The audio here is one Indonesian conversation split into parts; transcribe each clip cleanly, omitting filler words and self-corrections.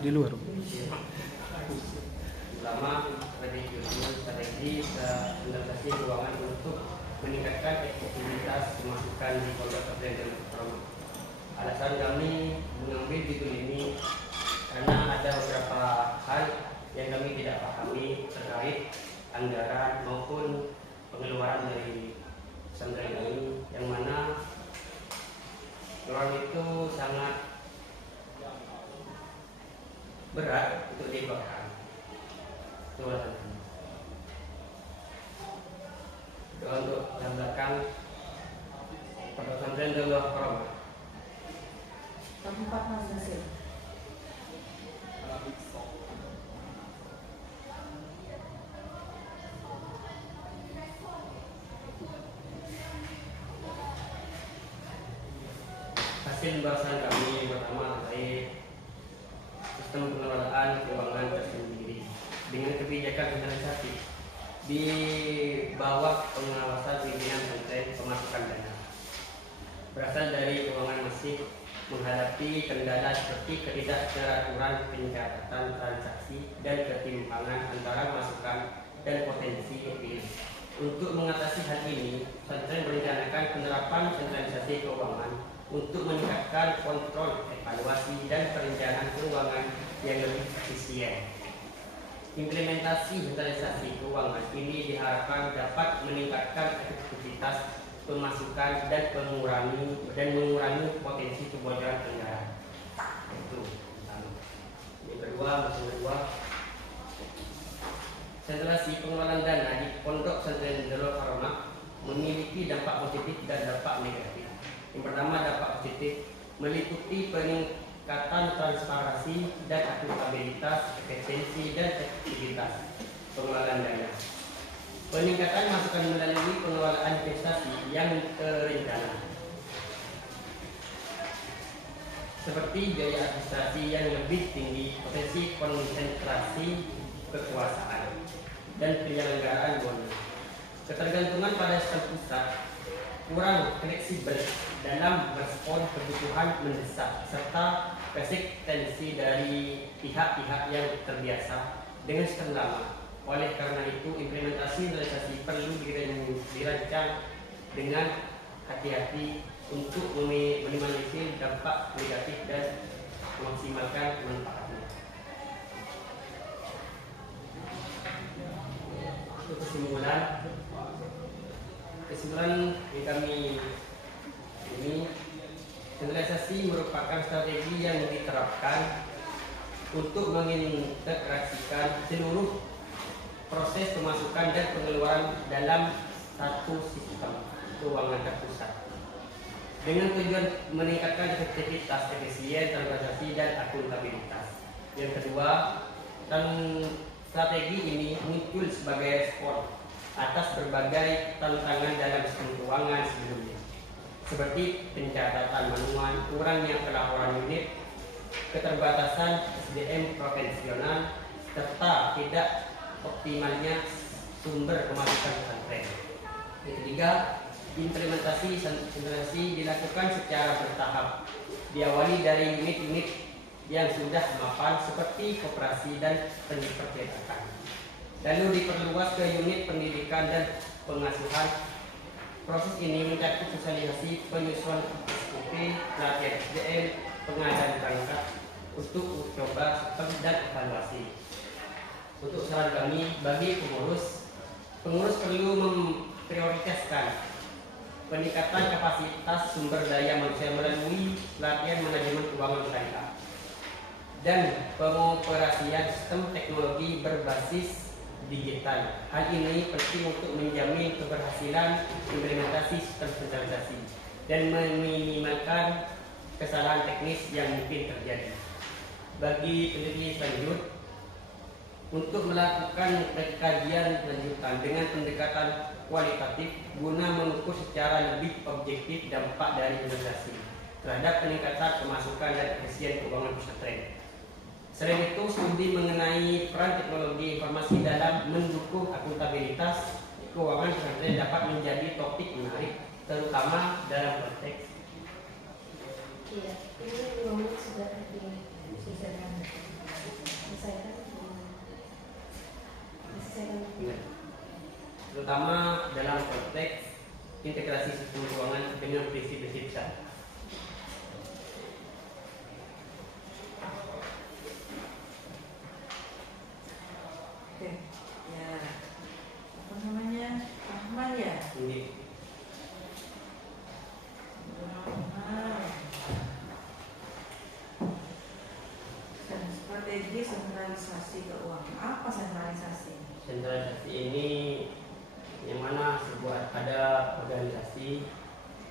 di luar. Ulama strategi stabilisasi keuangan untuk meningkatkan efektivitas pemasukan di pondok pesantren Darul Karamah. Alasan kami mengambil judul ini karena ada beberapa hal yang kami tidak pahami terkait anggaran maupun pengeluaran dari pesantren kami, yang mana pengeluaran itu sangat berat untuk dikeluarkan. Doa untuk yang belakang pondok pesantren Darul Karamah. Tempat masing-masing. Hasil pembahasan kami yang pertama terkait sistem pengelolaan keuangan tersendiri dengan kebijakan sentralisasi di bawah pengawasan pimpinan pesantren. Pemasukan dana berasal dari keuangan masih menghadapi kendala seperti ketidakteraturan pencatatan transaksi dan ketimpangan antara masukan dan potensi EPS. Untuk mengatasi hal ini, pesantren merencanakan penerapan sentralisasi keuangan untuk meningkatkan kontrol, evaluasi, dan perencanaan keuangan yang lebih efisien. Implementasi sentralisasi keuangan ini diharapkan dapat meningkatkan efektivitas pemasukan dan mengurangi potensi kebocoran anggaran. Itu pertama. Yang kedua, sentralisasi pengelolaan dana di pondok pesantren Darul Karamah memiliki dampak positif dan dampak negatif. Yang pertama, dampak positif meliputi peningkatan transparansi dan akuntabilitas, efisiensi dan efektivitas pengelolaan dana. Peningkatan masukan melalui pengelolaan investasi yang terencana, seperti biaya administrasi yang lebih tinggi, potensi konsentrasi kekuasaan, dan penyelenggaraan bonus. Ketergantungan pada sistem pusat, kurang fleksibel dalam merespon kebutuhan mendesak, serta resistensi dari pihak-pihak yang terbiasa dengan sistem lama. Oleh karena itu, implementasi sentralisasi perlu dirancang dengan hati-hati untuk meminimalisir dampak negatif dan memaksimalkan manfaatnya. Untuk kesimpulan yang kami ini, sentralisasi merupakan strategi yang diterapkan untuk mengintegrasikan seluruh proses pemasukan dan pengeluaran dalam satu sistem keuangan terpusat dengan tujuan meningkatkan efektivitas, efisien, transparansi, dan akuntabilitas. Yang kedua, strategi ini muncul sebagai respon atas berbagai tantangan dalam sistem keuangan sebelumnya, seperti pencatatan manual, kurangnya pelaporan unit, keterbatasan SDM profesional, serta tidak optimalnya sumber pemasukan pesantren. Yang ketiga, implementasi sentralisasi dilakukan secara bertahap, diawali dari unit-unit yang sudah mapan seperti koperasi dan percetakan, lalu diperluas ke unit pendidikan dan pengasuhan. Proses ini mencakup sosialisasi, penyusunan SOP, pelatihan SDM, pengadaan perangkat untuk coba sistem dan evaluasi. Untuk saran kami bagi pengurus perlu memprioritaskan peningkatan kapasitas sumber daya manusia melalui pelatihan manajemen keuangan syariah dan pengoperasian sistem teknologi berbasis digital. Hal ini penting untuk menjamin keberhasilan implementasi sistem sentralisasi dan meminimalkan kesalahan teknis yang mungkin terjadi. Bagi peneliti selanjutnya, untuk melakukan kajian lanjutan dengan pendekatan kualitatif guna mengukur secara lebih objektif dampak dari sentralisasi terhadap peningkatan pemasukan dan efisien keuangan pesantren. Selain itu, studi mengenai peran teknologi informasi dalam mendukung akuntabilitas keuangan pesantren dapat menjadi topik menarik, terutama dalam konteks. Iya, ini 2 menit sudah Ingat, terutama dalam konteks integrasi sistem keuangan dengan prinsip-prinsip syariah. Oke, ya apa namanya, Rahman ya? Ini Rahman. Dan strategi sentralisasi keuangan. Apa sentralisasi? sentralisasi ini yang mana sebuah ada organisasi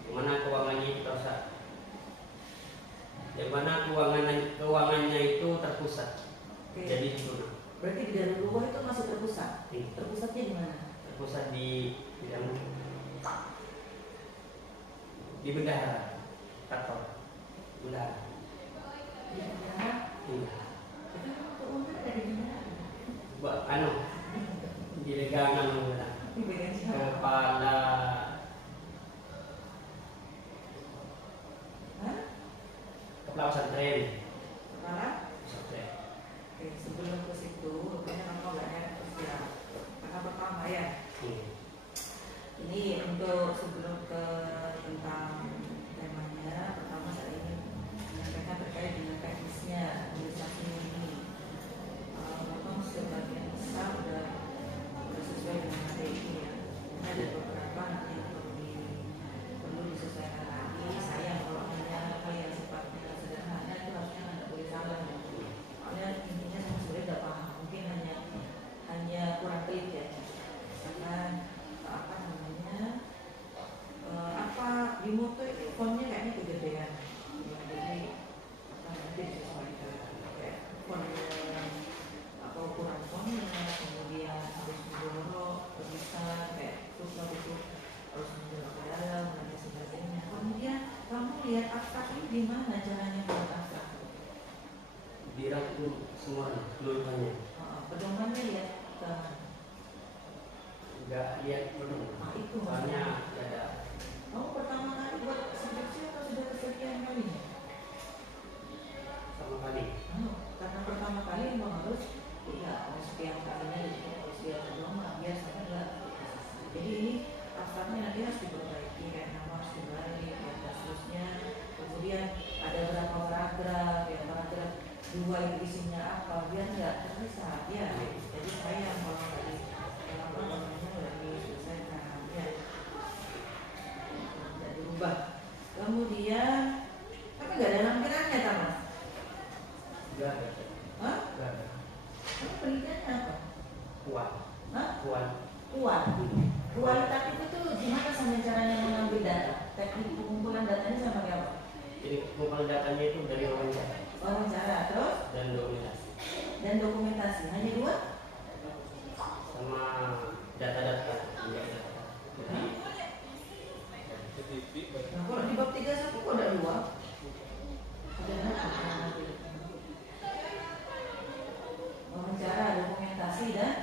yang mana keuangannya itu terpusat, yang mana keuangannya itu terpusat. Oke. Jadi itu Berarti di dalam luar itu masih terpusat. Iya. Terpusatnya di mana? terpusat di bendahara kantor bendahara. Di negara. Iya. Itu keuangan ada di mana? Buat di legangan Di bagian siapa? kepala Hah? kepala pesantren. Kepala? Pesantren. Oke, sebelum ke situ, rupanya kamu nggak ada persiapan. Karena pertama ya, Iya. ini untuk sebelum ke tentang temanya, pertama saya ingin menyampaikan terkait dengan teknisnya organisasi ini. Memang sebagian besar udah sesuai dengan materi ini ya. Ini ada beberapa nanti yang perlu disesuaikan lagi. Sayang kalau hanya hal yang sifatnya sederhana itu harusnya nggak boleh salah ya. Soalnya intinya saya sebenarnya udah paham, mungkin hanya kurang teliti ya. Karena apa namanya, apa di moto itu fontnya kayaknya kegedean ya, jadi apa nanti disesuaikan kayak fontnya apa ukuran fontnya, kemudian harus mendorong tulisan kayak susah itu harus mendorong ke dalam dan sebagainya. Kemudian kamu lihat akta ini di mana caranya buat akta? Dirangkum semua keseluruhannya. Pedomannya lihat ke mana? Enggak lihat belum. Nah, itu Soalnya maksudnya. ada Kamu pertama kali buat skripsi atau sudah kesekian kalinya? sama kali. Karena pertama kali memang harus ya sekian kalinya harus lihat pedoman biasanya enggak. Jadi ini asalnya nanti harus diperbaiki, kayak nama harus dibalik dan seterusnya. Kemudian ada berapa paragraf, ya paragraf 2 itu isinya apa, biar enggak terpisah ya. Jadi sayang kalau nggak di apa namanya nggak diselesaikan ya. Tidak dirubah. Kemudian tapi nggak ada lampirannya tak mas? Enggak ada. Hah? Enggak ada. Kamu penelitiannya apa? Kuat. Hah? Kuat. Kuat. Kualitatif itu gimana sama caranya mengambil data? Teknik pengumpulan datanya sama kayak apa? Jadi pengumpulan datanya itu dari wawancara Wawancara terus dan dokumentasi dan dokumentasi hanya 2? sama data-data. Nah kalau di bab 31 kok ada 2? Ada berapa? Wawancara, dokumentasi dan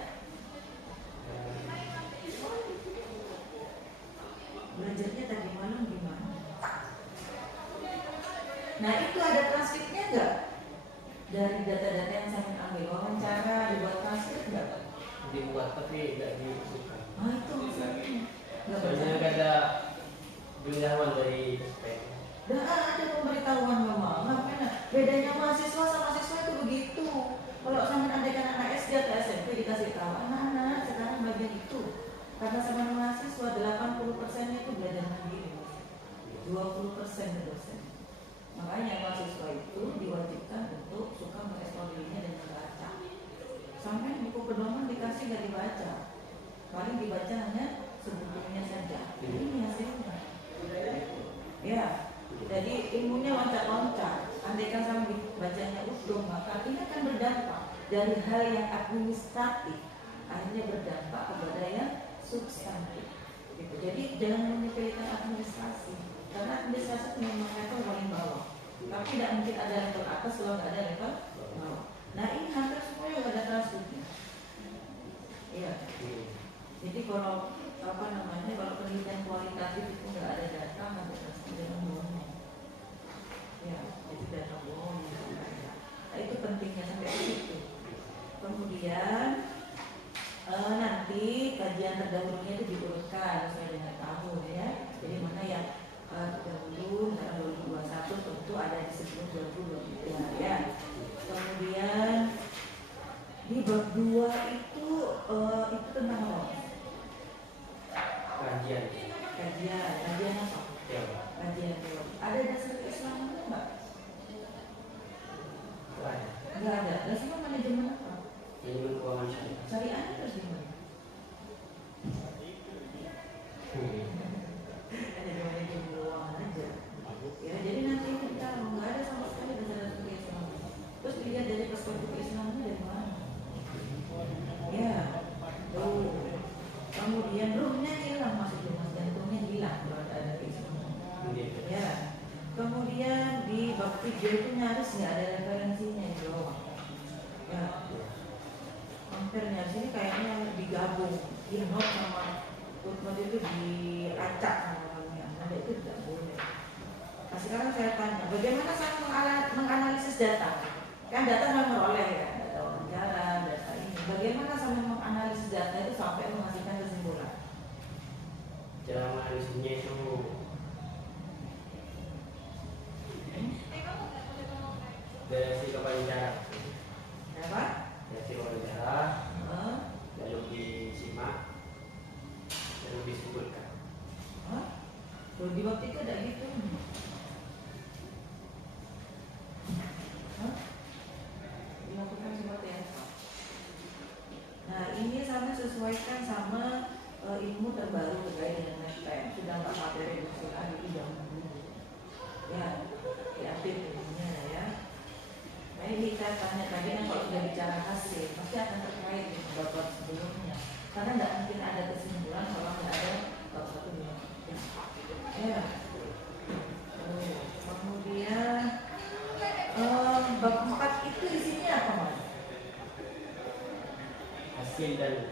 belajarnya tadi malam gimana? Nah itu ada transkripnya enggak? Dari data-data yang saya ambil, wawancara, dibuat transkrip enggak? Dibuat tapi tidak dimasukkan. Ah itu maksudnya enggak Soalnya baca. nggak ada pengetahuan dari SPM. Dah ada pemberitahuan memang. Makanya bedanya mahasiswa sama siswa itu begitu. Kalau sama andaikan anak SD atau SMP dikasih tahu anak-anak sekarang bagian itu. Karena sama mahasiswa 80%-nya itu belajar mandiri, 20% ke dosen. Makanya mahasiswa itu diwajibkan untuk suka mengeksplor dirinya dan membaca. Sampai buku pedoman dikasih nggak dibaca, paling dibaca hanya sebetulnya saja. Ini hasilnya. Ya, jadi ilmunya loncat-loncat. Andaikan sampai bacanya utuh, maka ini akan berdampak dari hal yang administratif, akhirnya berdampak kepada yang substantif. Gitu. Jadi jangan menyepelekan administrasi, karena administrasi memang level paling bawah. Tapi tidak mungkin ada level atas kalau nggak ada level bawah. Nah ini hampir semua yang ada transkripnya. Iya. Jadi kalau apa namanya, kalau penelitian kualitatif itu nggak ada data, nggak ada transkrip, jangan bohong. Ya, jadi data bohong yang nggak ada. disebutkan sesuai dengan tahun ya. Jadi mana yang terdahulu tahun 2021 tentu ada di sebelum 2023 ya. Kemudian di bab 2 itu tentang apa? Kajian. Kajian apa? Ya. Kajian teori. Ada dasar keislaman enggak? Enggak ada. Dasarnya manajemen apa? Manajemen keuangan syariah. Syariah terus gimana? Ada di manajemen keuangan aja. Ya, jadi nanti kita nggak ada sama sekali dasar-dasar keislaman. Terus dilihat dari perspektif Islam dari mana? Ya, tuh. Kemudian rohnya hilang, masih mas jantungnya hilang kalau ada keislaman. Ya. Kemudian di bab 3 itu nyaris nggak ada referensinya di bawah. Ya. Hampir nyaris ini kayaknya digabung, inhot sama footnote itu diacak sama orangnya. Nah, itu tidak boleh. Nah, sekarang saya tanya, bagaimana saya menganalisis data? Kan data nggak meroleh ya, data wawancara, data ini. Bagaimana saya menganalisis data itu sampai menghasilkan kesimpulan? Cara menganalisisnya itu dari si wawancara. Apa? Dari si wawancara, lalu disimak, lalu disebutkan. Kalau di waktu itu ada gitu. Dilakukan seperti apa? Nah, ini sama sesuaikan sama ilmu terbaru terkait dengan lifetime. Sudah nggak materi usul lagi tidak dulu. Ya, diupdate ilmunya ya. Nah, ini kita tanya tadi kan kalau sudah bicara hasil pasti akan terkait dengan bab sebelumnya. Karena nggak mungkin ada kesimpulan kalau nggak ada bab 1, 2, 3. Ya. Kemudian bab 4 itu isinya apa, Mas? Hasil dan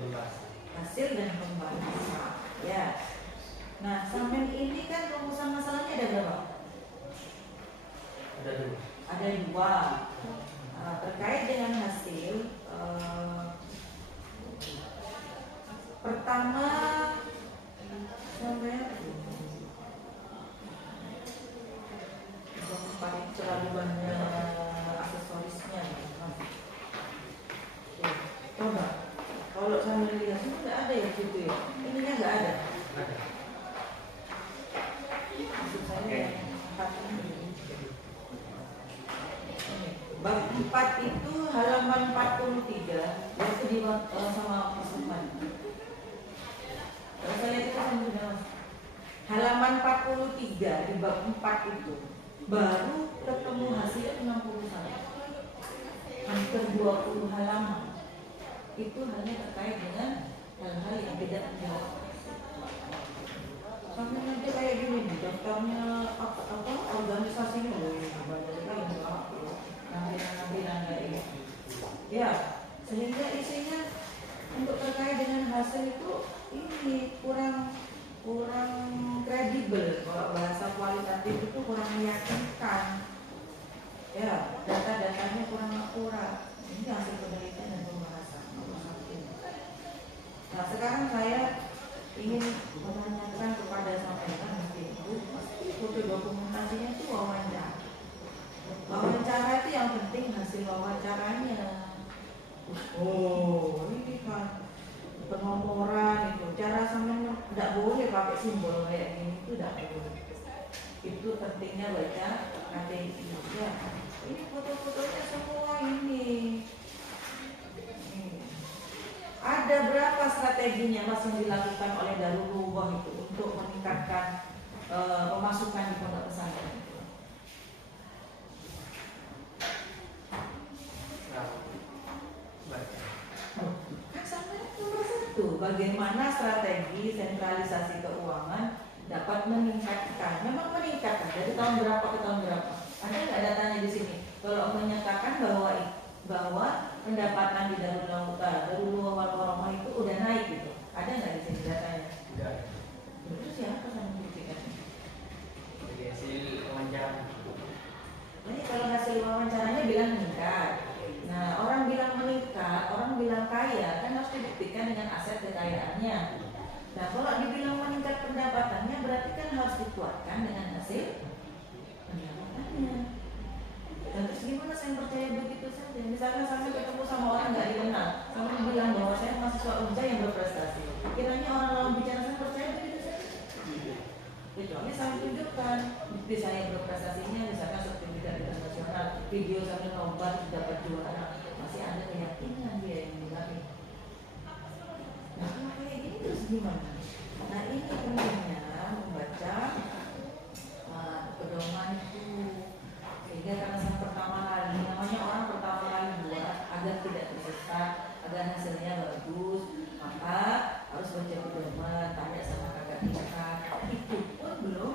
pembahasan. Hasil dan pembahasan. Ya. Nah, sampai ini kan rumusan masalahnya ada berapa? Ada 2. Terkait dengan hasil, pertama sampai terlalu banyak aksesorisnya. Coba, kalau saya lihat itu nggak ada ya gitu ya. Ininya nggak ada. Maksud saya bab 4 itu halaman 43 itu di sama Mas Lukman. Kalau saya lihat itu kan sudah halaman 43 di bab 4 itu baru ketemu hasilnya 61. Hampir 20 halaman. Itu hanya terkait dengan hal-hal yang tidak menjawab. Sampai nanti kayak gini nih, daftarnya apa organisasinya loh, banyak sekali nampilan kayak gitu. Ya, sehingga isinya untuk terkait dengan hasil itu ini kurang kredibel. Kalau bahasa kualitatif itu kurang meyakinkan. Ya, data-datanya kurang akurat. Ini hasil penelitian dan pembahasan. Nah, sekarang saya ingin menanyakan kepada sampean pasti foto dokumentasinya itu wawancara. Wawancara itu yang penting hasil wawancaranya. Oh, ini kan penomoran itu. Cara sampean tidak boleh pakai simbol kayak gini itu tidak boleh. Itu pentingnya baca KTI ya. Ini foto-fotonya semua ini. Ada berapa strateginya Mas yang dilakukan oleh Darulullah itu untuk meningkatkan pemasukan di pondok pesantren itu? Kan sampai nomor 1, bagaimana strategi sentralisasi keuangan dapat meningkatkan? Memang meningkatkan dari tahun berapa ke tahun berapa? Ada nggak datanya di sini? Kalau menyatakan bahwa pendapatan di Darulullah Warahmah itu udah naik gitu. Ada nggak di sini datanya? Tidak. Itu siapa yang membuktikan? Dari hasil wawancara. Jadi kalau hasil wawancaranya bilang meningkat. Nah, orang bilang meningkat, orang bilang kaya, kan harus dibuktikan dengan aset kekayaannya. Nah, kalau dibilang meningkat pendapatannya berarti kan harus dikuatkan dengan hasil pendapatannya. Dan terus gimana saya percaya begitu saja? Misalnya saya ketemu sama orang nggak dikenal, sama bilang bahwa saya mahasiswa UNJA yang berprestasi. Kiranya orang lawan bicara saya percaya begitu saja? Kecuali saya tunjukkan bukti saya berprestasinya, misalkan sertifikat internasional, video saya nobar dapat juara, masih ada keyakinan dia yang menilai. Nah, kalau kayak gini terus gimana? Nah, ini pentingnya membaca pedoman itu. Sehingga karena saya pertama kali, namanya orang pertama kali buat agar tidak tersesat, agar hasilnya bagus, maka harus baca pedoman, tanya sama kakak tingkat. Itu pun belum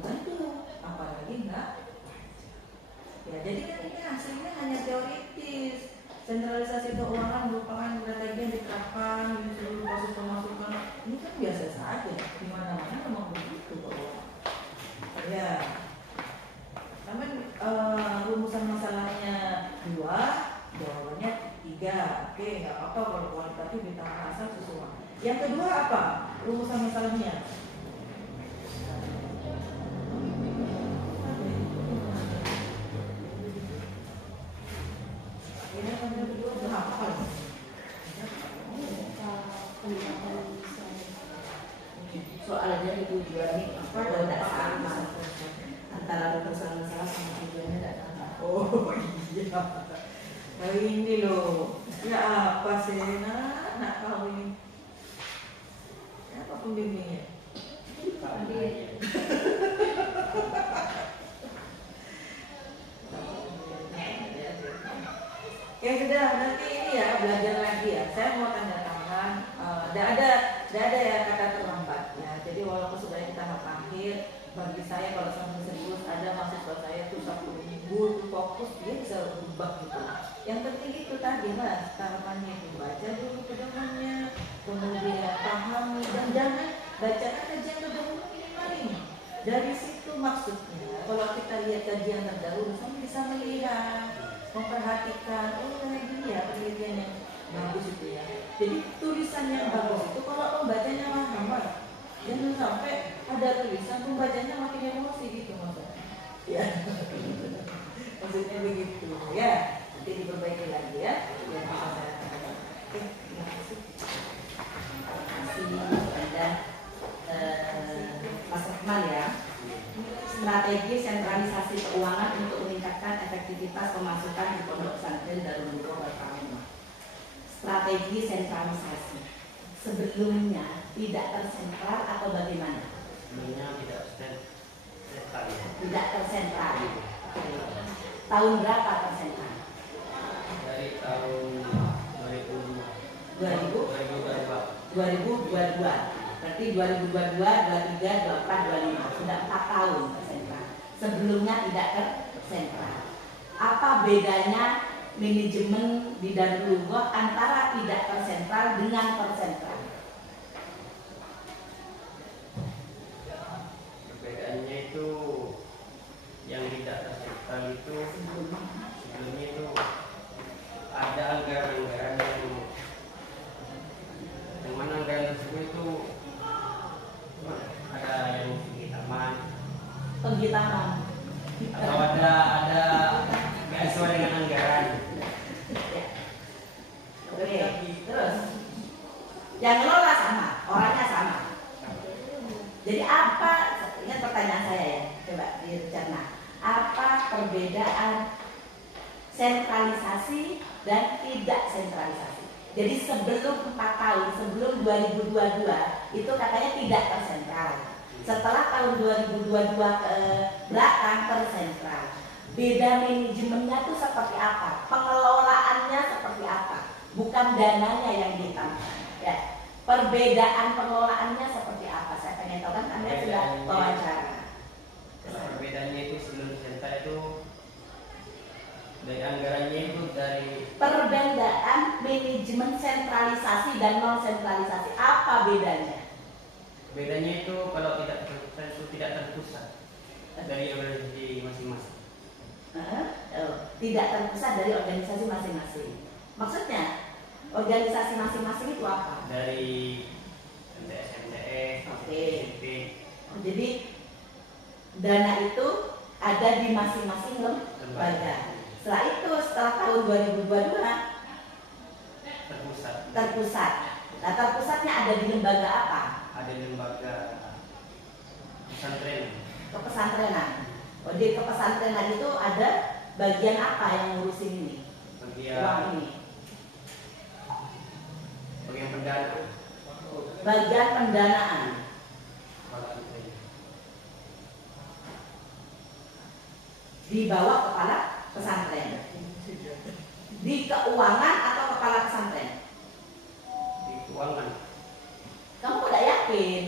tentu, apalagi enggak. Ya, jadi kan ini hasilnya hanya teoritis. Sentralisasi keuangan merupakan strategi yang diterapkan di seluruh proses pemasukan. Ini kan biasa saja, di mana-mana memang begitu kok. Ya. Namun rumusan masalahnya 2, jawabannya 3. Oke, nggak apa-apa kalau kualitatif ditambah asal sesuai. Yang kedua apa? Rumusan masalahnya. Ini kan yang kedua udah hafal. Soalnya itu tujuannya apa dan tidak sama antara masalah sama tujuannya tidak sama. Oh iya. Nah ini loh. Ya apa sih nak kau ini? Apa pembimbingnya? Ya sudah, nanti ini ya belajar lagi ya. Saya mau tanda tangan. Tidak ada ya kata terlambat ya. Jadi walaupun sudah di tahap akhir, bagi saya kalau sampai serius ada mahasiswa saya tuh 1 minggu tuh fokus dia bisa berubah gitu. Yang penting itu tadi mas, tahapannya itu baca dulu pedomannya, kemudian pahami dan jangan bacakan kajian terdahulu minimal ini. Dari situ maksudnya, kalau kita lihat kajian terdahulu, sampai bisa melihat, memperhatikan, oh ini ya penelitian yang bagus itu ya. Jadi tulisan yang bagus itu kalau pembacanya paham, jangan sampai ada tulisan pembacanya makin emosi gitu maksudnya. Ya, maksudnya begitu ya. Nanti diperbaiki lagi ya. Yang bisa saya katakan. Oke, terima kasih. Terima kasih Mas Rekman ya. Strategi sentralisasi keuangan untuk meningkatkan efektivitas pemasukan di pondok pesantren Darul Nurul Al-Karimah. Strategi sentralisasi sebelumnya tidak tersentral atau bagaimana? Sebelumnya tidak tersentral. Tidak tersentral. Tahun berapa tersentral? Dari tahun 2022. Berarti 2022, 23, 24, 25 sudah 4 tahun tersentral. Sebelumnya tidak tersentral. Apa bedanya manajemen di Darul Nurul antara tidak tersentral dengan tersentral? Perbedaannya itu yang tidak tersentral itu sebelumnya itu ada anggaran-anggaran yang mana anggaran tersebut itu ada yang segi taman Penghitaman. atau ada nggak sesuai dengan anggaran. Ya. Oke, terus yang ngelola sama, orangnya sama. Jadi apa? Ingat pertanyaan saya ya, coba dicerna. Apa perbedaan sentralisasi dan tidak sentralisasi? Jadi sebelum 4 tahun, sebelum 2022 itu katanya tidak tersentral. Setelah tahun 2022 ke belakang tersentral. Beda manajemennya itu seperti apa? Pengelolaannya seperti apa? Bukan dananya yang ditambah. Ya. Perbedaan pengelolaannya seperti apa? Saya pengen tahu kan Anda sudah wawancara. Kalau perbedaannya itu sebelum tersentral itu dari anggarannya itu dari Perbedaan manajemen sentralisasi dan non sentralisasi apa bedanya? bedanya itu kalau tidak tersentral itu tidak terpusat dari organisasi masing-masing. Tidak terpusat dari organisasi masing-masing. Maksudnya organisasi masing-masing itu apa? Dari MTS, MTS, Oke. SMP. Jadi dana itu ada di masing-masing lembaga. Setelah itu, setelah tahun 2022 terpusat. Nah, terpusatnya ada di lembaga apa? Ada lembaga pesantren. Kepesantrenan. Oh, di kepesantrenan itu ada bagian apa yang ngurusin ini? Uang Bagian ini. pendanaan. Bagian pendanaan. Di bawah kepala pesantren. Di keuangan atau kepala pesantren? Di keuangan. Kamu kok tidak yakin?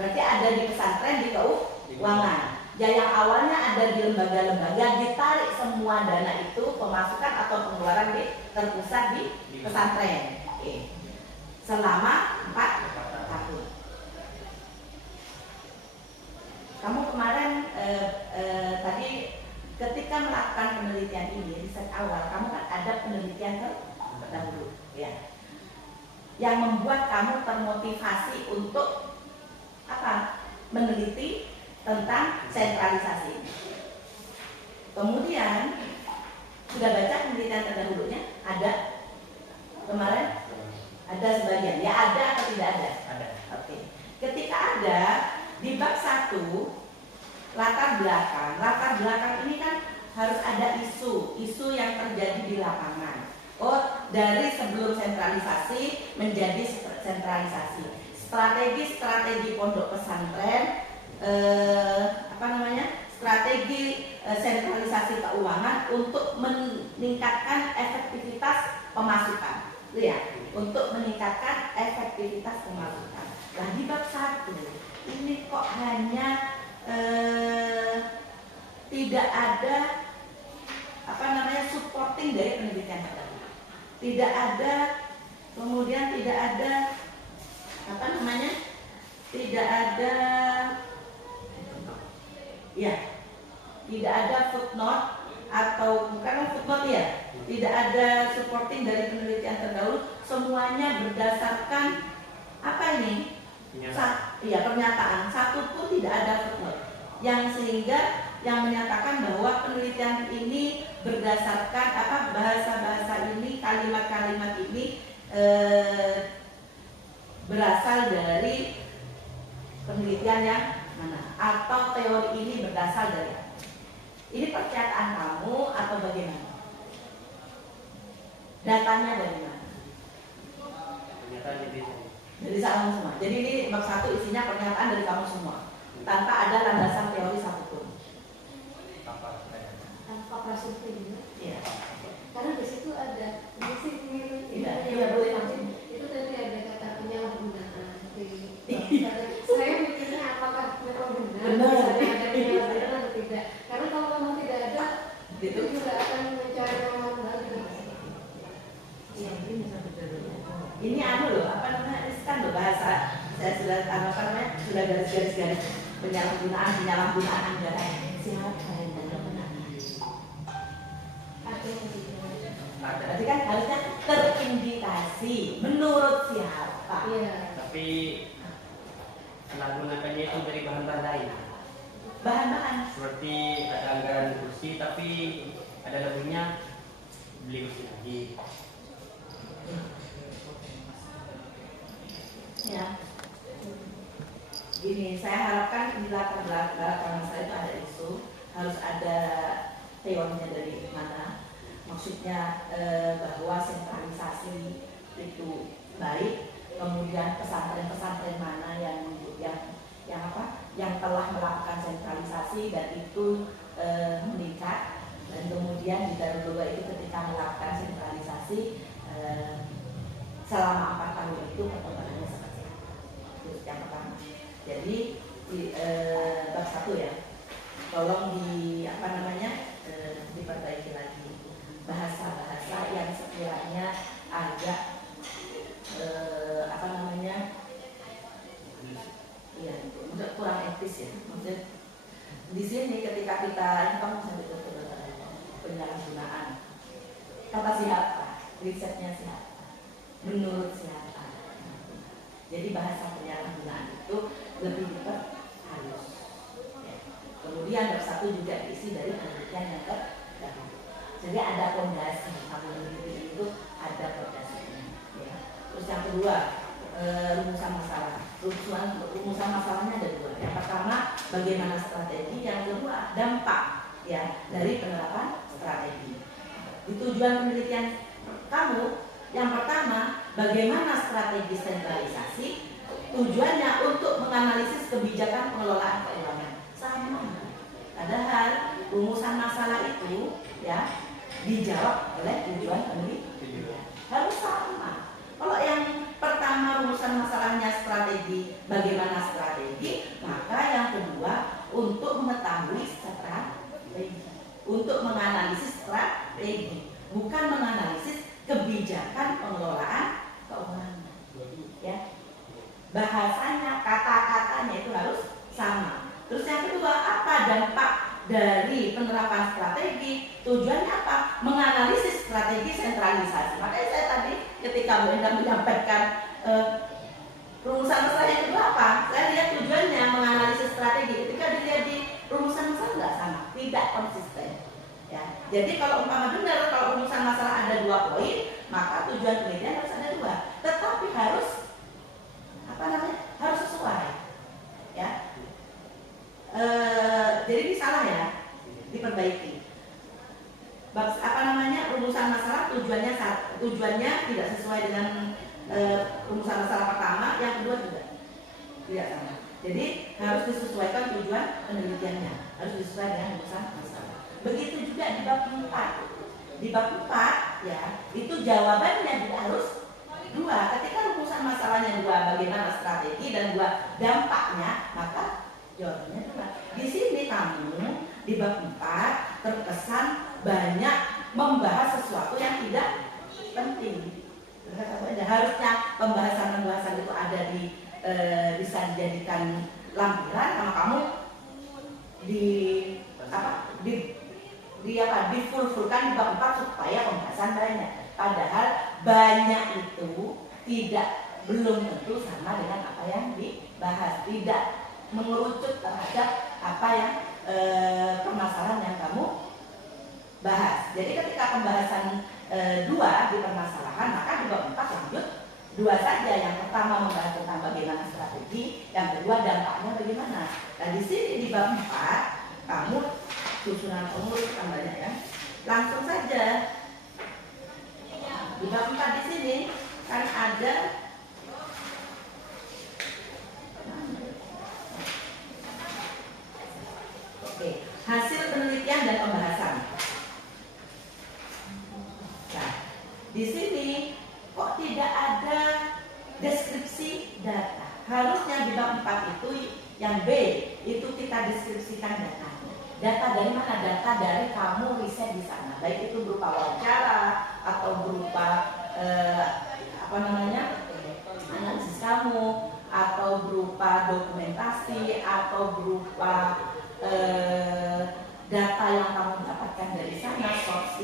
Berarti ada di pesantren, di keuangan. Ya, yang awalnya ada di lembaga-lembaga, ditarik semua dana itu, pemasukan atau pengeluaran terpusat di pesantren. Oke. Selama 4 tahun. Kamu kemarin tadi ketika melakukan penelitian ini, riset awal, kamu kan ada penelitian terdahulu, ya, yang membuat kamu termotivasi untuk apa? Meneliti tentang sentralisasi. Kemudian sudah baca penelitian terdahulunya? Ada? Kemarin ada sebagian. Ya, ada atau tidak ada? Ada. Oke. Ketika ada di bab 1 latar belakang ini kan harus ada isu yang terjadi di lapangan. Oh, dari sebelum sentralisasi menjadi sentralisasi. Strategi pondok pesantren, strategi sentralisasi keuangan untuk meningkatkan efektivitas pemasukan, ya, untuk meningkatkan efektivitas pemasukan. Nah, di bab 1 ini kok hanya tidak ada supporting dari penelitian terdahulu. Tidak ada, kemudian tidak ada tidak ada, ya, tidak ada footnote atau bukan footnote, ya, tidak ada supporting dari penelitian terdahulu. Semuanya berdasarkan apa ini? Pernyataan. Satu pun tidak ada footnote, yang sehingga yang menyatakan bahwa penelitian ini berdasarkan bahasa-bahasa ini, kalimat-kalimat ini berasal dari penelitian yang mana, atau teori ini berasal dari apa? Ini pernyataan kamu atau bagaimana? Datanya dari mana? Pernyataan Dari kamu semua. Jadi ini bab 1 isinya pernyataan dari kamu semua, tanpa ada landasan teori satupun. Tanpa prasurvei. Iya. Karena di situ ada Iya, boleh langsung. itu tadi ada kata penyalahgunaan. Saya mikirnya apakah memang benar? Benar. Misalnya ada penyalahgunaan atau tidak? Karena kalau memang tidak ada, itu Itu juga akan mencari memang lagi. ini loh, kan loh bahasa. Saya sudah sudah garis-garis penyalahgunaan anggaran. Siapa yang benar? Ada yang tidak. Berarti kan harusnya terindikasi menurut siapa? Iya. Tapi menggunakannya itu dari bahan-bahan lain. Bahan-bahan. Seperti ada anggaran kursi, tapi ada lebihnya beli kursi lagi. Ya. Gini, saya harapkan di latar belakang saya itu ada isu, harus ada teorinya dari mana. Maksudnya bahwa sentralisasi itu baik, kemudian pesantren-pesantren mana yang telah melakukan sentralisasi dan itu meningkat, dan kemudian di Darul Doa itu ketika melakukan sentralisasi selama 4 tahun itu perkembangannya seperti apa? Itu yang pertama. Jadi bab 1 ya, tolong diperbaiki lagi bahasa-bahasa yang sekiranya agak maksudnya kurang etis ya. Maksudnya di sini ketika kita kamu sampai ke penyalahgunaan siapa? Risetnya siapa? Menurut siapa? Jadi bahasa penyalahgunaan itu lebih diperhalus. Ya. Kemudian bab 1 juga diisi dari penelitian yang terdahulu. Jadi ada fondasi, kamu meneliti itu ada fondasinya. Ya. Terus yang kedua, rumusan masalah. Rumusan masalahnya ada dua. Yang pertama, bagaimana strategi. Yang kedua, dampak ya dari penerapan strategi. Di tujuan penelitian kamu, yang pertama, bagaimana strategi sentralisasi? Tujuannya untuk menganalisis kebijakan pengelolaan keuangan. Sama. Padahal rumusan masalah itu ya dijawab oleh tujuan penelitian. Harus sama. Kalau yang pertama rumusan masalahnya strategi, bagaimana strategi, maka yang kedua untuk mengetahui strategi, untuk menganalisis strategi, bukan menganalisis kebijakan pengelolaan keuangan. Ya, bahasanya, kata-katanya itu harus sama. Terus yang kedua, apa dampak dari penerapan strategi? Tujuannya apa? Menganalisis strategi sentralisasi. Makanya saya tadi ketika Bu Endang menyampaikan rumusan masalah yang kedua apa? Saya lihat tujuannya menganalisis strategi. Ketika dilihat di rumusan masalah nggak sama, tidak konsisten. Ya. Jadi kalau umpama benar kalau rumusan masalah ada 2 poin, maka tujuan penelitian harus ada 2. Tetapi harus harus sesuai. Ya. Jadi ini salah ya, diperbaiki. Rumusan masalah tujuannya tidak sesuai dengan rumusan masalah pertama, yang kedua juga tidak sama. Jadi harus disesuaikan tujuan penelitiannya, harus disesuaikan dengan rumusan masalah. Begitu juga di bab 4. Di bab 4 ya, itu jawabannya juga harus 2. Ketika rumusan masalahnya 2, bagaimana strategi, dan 2 dampaknya, maka jawabannya 2. Di sini kamu di bab 4 terkesan banyak membahas sesuatu yang tidak penting. Harusnya pembahasan itu ada bisa dijadikan lampiran, sama kamu difulfulkan di bab 4 supaya pembahasan banyak. Padahal banyak itu belum tentu sama dengan apa yang dibahas, tidak mengerucut terhadap apa yang permasalahan yang kamu bahas. Jadi ketika pembahasan 2 di permasalahan, maka di bab 4 lanjut 2 saja. Yang pertama membahas tentang bagaimana strategi, yang kedua dampaknya bagaimana. Nah di sini di bab 4 kamu susunan pengurus kan banyak ya. Langsung saja di bab 4 di sini kan ada hasil penelitian dan pembahasan. Nah, di sini kok tidak ada deskripsi data? Harusnya di bab 4 itu yang B itu kita deskripsikan data. Data dari mana? Data dari kamu riset di sana. Baik itu berupa wawancara atau berupa analisis kamu, atau berupa dokumentasi, atau berupa data yang kamu dapatkan dari sana. Source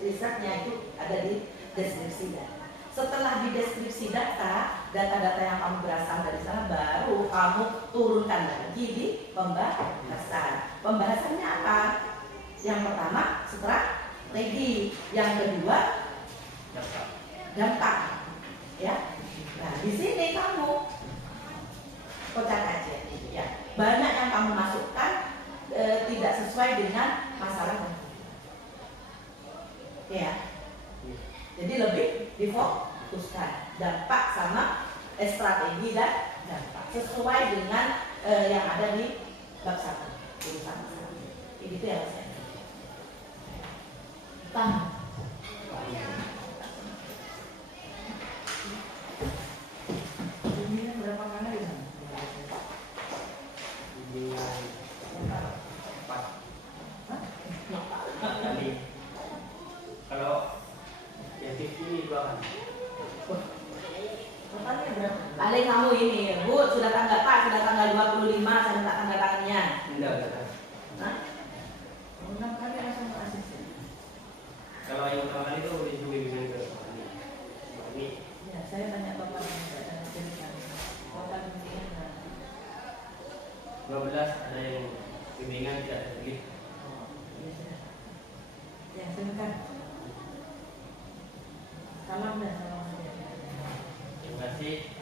risetnya itu ada di deskripsi data. Setelah di deskripsi data-data yang kamu berasal dari sana, baru kamu turunkan lagi di pembahasan. Pembahasannya apa? Yang pertama strategi, yang kedua dampak. Ya. Nah, di sini kamu kocak aja. Ya. Banyak yang kamu masukkan tidak sesuai dengan masalah. Ya. Jadi lebih difokuskan dampak sama strategi dan dampak sesuai dengan yang ada di bab 1. Itu yang saya paham. Ini berapa kali ya? Kalau yang ini 2 kali. Paling kamu ini, Bu, sudah tanggal 25, saya minta tanda tangannya. Enggak. Hah? 6 kali langsung asisten. Kalau kalau yang pertama kali itu itu bimbingan ke petani. Ini Ya, saya tanya Bapak yang tidak ada cerita. Bapak bimbingan nggak? 12 ada yang bimbingan tidak terpilih. Oh, iya sudah. Ya, silakan. Salam dan salam sejahtera. Terima kasih.